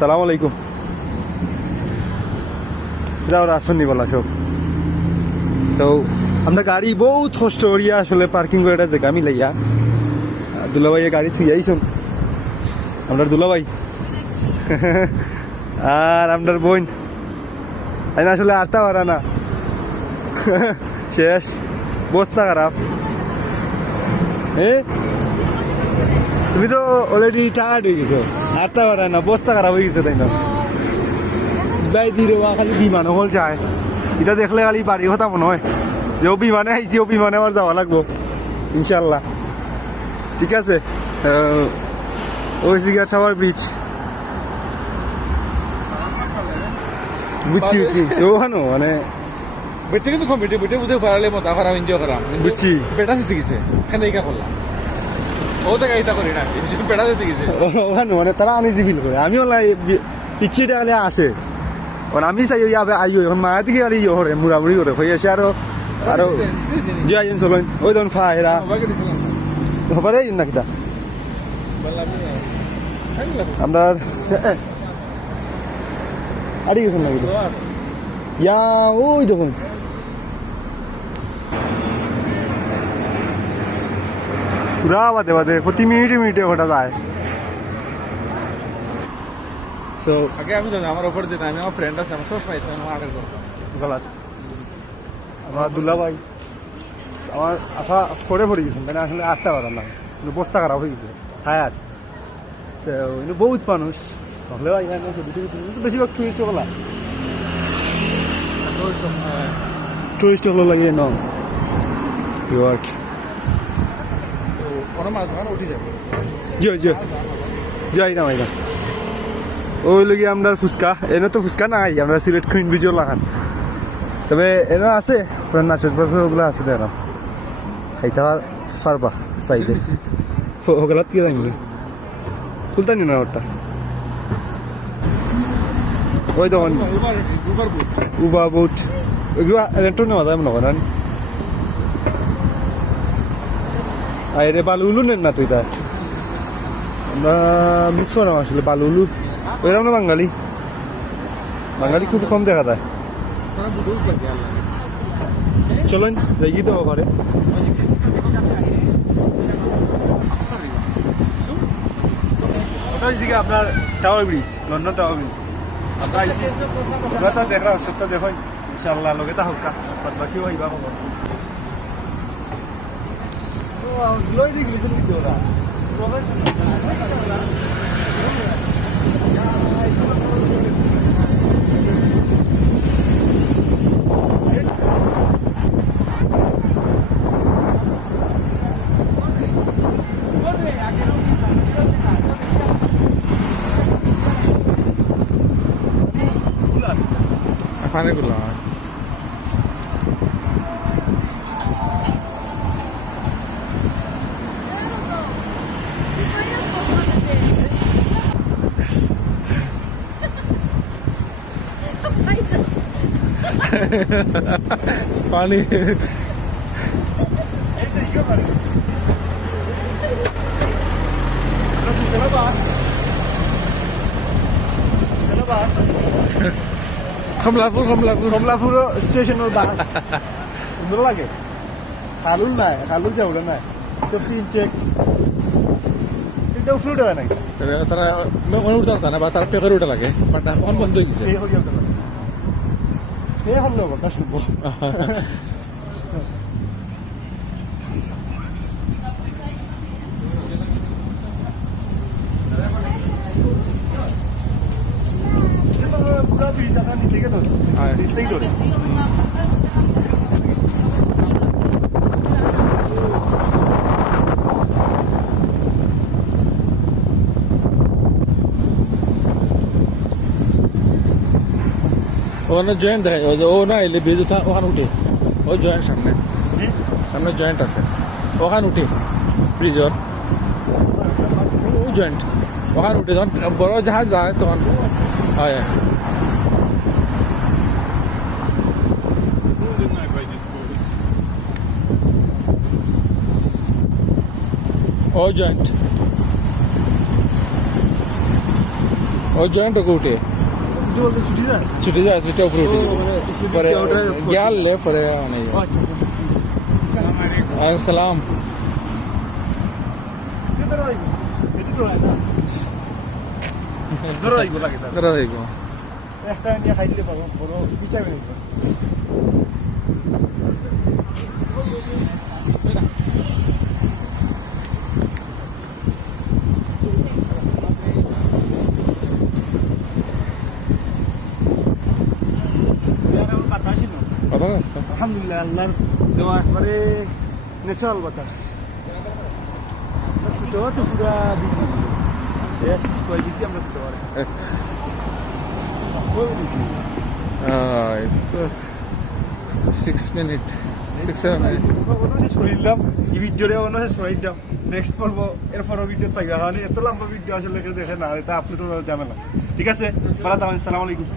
সালাম আলাইকুম। যাও আসুন বলা সব তো আমরা গাড়ি বহুত কষ্ট করিয়া আসলে পার্কিং করে একটা জায়গা মিলাইয়া দুলাভাইয়ের গাড়ি থুই আইসুন আমরা দুলাভাই আর আপনার বোন তাই না আসলে আটটা পারা না শেষ বস্তা খারাপ। তুমি তো অলরেডি টায়ার্ড হয়ে গেছো, আটটা পারা না বস্তা খারাপ হয়ে গেছে তাই না বাই দিয়ে খালি বিমানও হল যায় এটা দেখলে খালি বাড়ি কথা মনে হয় যে ও বিমানে আইছি ও বিমানে আমার যাওয়া লাগবো ইনশাল্লাহ। ঠিক আছে ওই সিগা টাওয়ার ব্রিজ বুঝছি বুঝছি তো ওখানো মানে বেটে কিন্তু কম বেটে বেটে বুঝে পারালে মতো খারাপ এনজয় করাম বুঝছি বেটা জিতে গেছে এখানে এইটা করলাম ও তো গাইতা করি না বেটা জিতে গেছে ওখানো মানে তারা আনিজি ফিল করে আমিও পিছিয়ে হলে আসে আমি চাই আইও এখন মায়া দিকে আর ইয়ে করে মুড়ামুড়ি করে হয়ে আসে আরো আরো যে আইন চলেন ওই তখন ফা এরা হবারে না কিতা আমরা আড়ি গেছেন না ইয়া ওই দেখুন পুরা বাদে বাদে প্রতি মিনিটে মিনিটে ওটা যায়। সো আগে আমি জানি আমার অফার দিতে আমি আমার ফ্রেন্ড আছে আমার সব পাইছে আমি অর্ডার করতাম গলাত আমার দুলাভাই আমার আশা ফোরে পড়ে গেছেন মানে আসলে আটটা বাজার না বস্তা খারাপ হয়ে গেছে টায়ার বহুত মানুষ হলেও বেশিরভাগ টুরিস্ট হলা টুরিস্ট হলো লাগিয়ে ন কোনো মাছ মানে উঠে যাবে যাই না ভাই না ওই লগে আমরা ফুচকা এনে তো ফুচকা নাই আমরা সিলেট কুইন বিজয় লাগান তবে এনে আছে নাচের বাজে ওগুলো আছে এরা খাইতে পারবা সাইডে ওগুলা থেকে যাই বলে ফুলতানি না ওটা ওই তখন উবা বুট ওইগুলা রেন্টও নেওয়া যায় মনে করেন আরে বালুলু নেন না তুই তাই আমরা মিস করাম আসলে বালুলু ওইরকম না বাঙালি বাঙালি খুব কম দেখা যায়। চলেন রেগি দেবো ঘরে ওটা হয়েছে কি আপনার tower bridge London tower bridge আমরা আইসি ওগুলো তো দেখা সবটা দেখো ইনশাল্লাহ লগে তা হোক বাকিও হইবা খবর লই দিয়ে গেছেন কিন্তু ওরা ফানে করলাম পানি কমলাপুর স্টেশনের বাস সুন্দর লাগে খালুল নাই খালুল যাওয়া নাই তো তিন চেক এটাও ফ্লুট হয় নাকি তারা মনে উঠতে পারত না বা তারা পেকার উঠে লাগে বাট এখন বন্ধ হয়ে গেছে হল ঘন্টা শুনবো পুরা ব্রিজ আপনার নিচে গে ধরে নিচ থেকে ধরে ওখানে জয়েন্ট দেয় ও না এলে ব্রিজ ওখানে উঠে ওই জয়েন্ট সামনে সামনে জয়েন্ট আছে ওখানে উঠে ব্রিজর ওই জয়েন্ট ওখানে উঠে যখন বড় জাহাজ যায় তখন হয় ও জয়েন্ট ওই জয়েন্ট ওকে উঠে কিছু বলতে ছুটি না ছুটে যায় ছুটে উপরে উঠে ও, মানে পরে ওটা- গেলে পরে অনেক ও, আচ্ছা সালাম ধরো আইবো এটি তো হয় না ধরো আইবো লাগে তার দাদা দেখো একটা নিয়ে খাই দিলে পাবো বড় বিচাবে না কথা ছিল কথা আছে আলহামদুলিল্লাহ আল্লাহর দেওয়া একবারে ন্যাচারাল বাতাস ছোটো তো পুরা বিজি কই দিছি আমরা ছোটো পারে কই দিছি 6 মিনিট 6-7 মিনিট অন্য শেষ করে দিলাম এই ভিডিওটা অন্য শেষ করে দিলাম নেক্সট পর্ব এরপরও ভিডিও পাইবা কারণ এত লম্বা ভিডিও আসলে কেউ দেখে না এটা আপলোড জানে না ঠিক আছে আসসালামু আলাইকুম